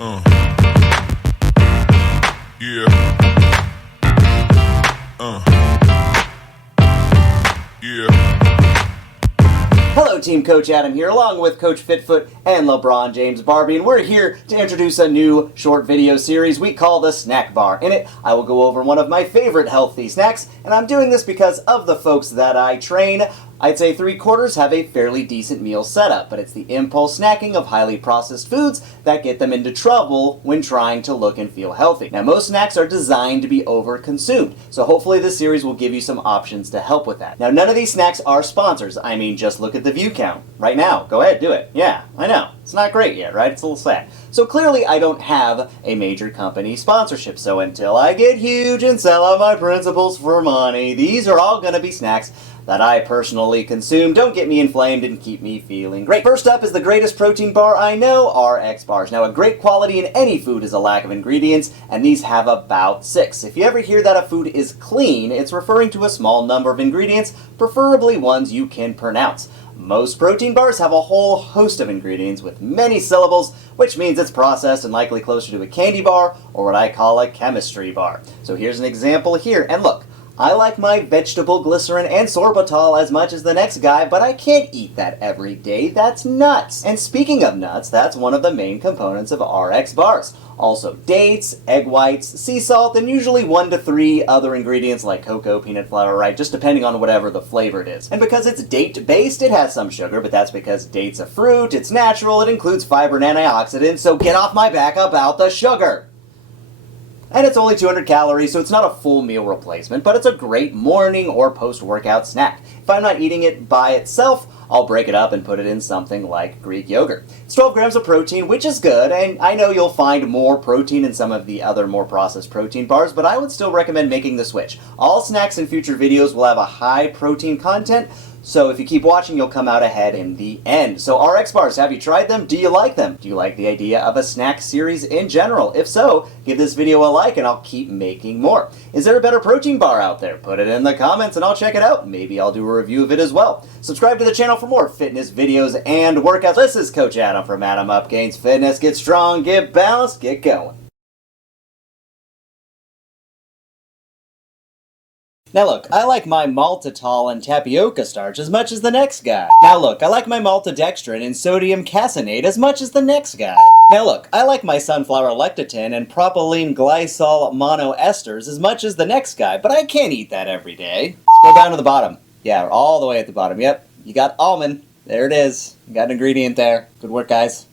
Uh, yeah. Yeah. Hello Team Coach Adam here, along with Coach Fitfoot and LeBron James Barbie, and we're here to introduce a new short video series we call the Snack Bar. In it, I will go over one of my favorite healthy snacks, and I'm doing this because of the folks that I train. I'd say 3/4 have a fairly decent meal setup, but it's the impulse snacking of highly processed foods that get them into trouble when trying to look and feel healthy. Now, most snacks are designed to be over-consumed, so hopefully this series will give you some options to help with that. Now, none of these snacks are sponsors. I mean, just look at the view count right now. Go ahead, do it. Yeah, I know. It's not great yet, right? It's a little sad. So clearly I don't have a major company sponsorship, so until I get huge and sell out my principles for money, these are all gonna be snacks that I personally consume. Don't get me inflamed and keep me feeling great. First up is the greatest protein bar I know, RX bars. Now, a great quality in any food is a lack of ingredients, and these have about 6. If you ever hear that a food is clean, it's referring to a small number of ingredients, preferably ones you can pronounce. Most protein bars have a whole host of ingredients with many syllables, which means it's processed and likely closer to a candy bar or what I call a chemistry bar. So here's an example here, and look, I like my vegetable glycerin and sorbitol as much as the next guy, but I can't eat that every day. That's nuts. And speaking of nuts, that's one of the main components of RX bars. Also dates, egg whites, sea salt, and usually 1 to 3 other ingredients like cocoa, peanut flour, right? Just depending on whatever the flavor it is. And because it's date-based, it has some sugar, but that's because date's a fruit, it's natural, it includes fiber and antioxidants, so get off my back about the sugar! And it's only 200 calories, so it's not a full meal replacement, but it's a great morning or post-workout snack. If I'm not eating it by itself, I'll break it up and put it in something like Greek yogurt. It's 12 grams of protein, which is good, and I know you'll find more protein in some of the other more processed protein bars, but I would still recommend making the switch. All snacks in future videos will have a high protein content, so if you keep watching, you'll come out ahead in the end. So RX bars, have you tried them? Do you like them? Do you like the idea of a snack series in general? If so, give this video a like and I'll keep making more. Is there a better protein bar out there? Put it in the comments and I'll check it out. Maybe I'll do a review of it as well. Subscribe to the channel for more fitness videos and workouts. This is Coach Adam from Adam Up Gains Fitness. Get strong, get balanced, get going. Now look, I like my maltitol and tapioca starch as much as the next guy. Now look, I like my maltodextrin and sodium caseinate as much as the next guy. Now look, I like my sunflower lecithin and propylene glycol monoesters as much as the next guy, but I can't eat that every day. Scroll down to the bottom. Yeah, all the way at the bottom. Yep, you got almond. There it is. You got an ingredient there. Good work, guys.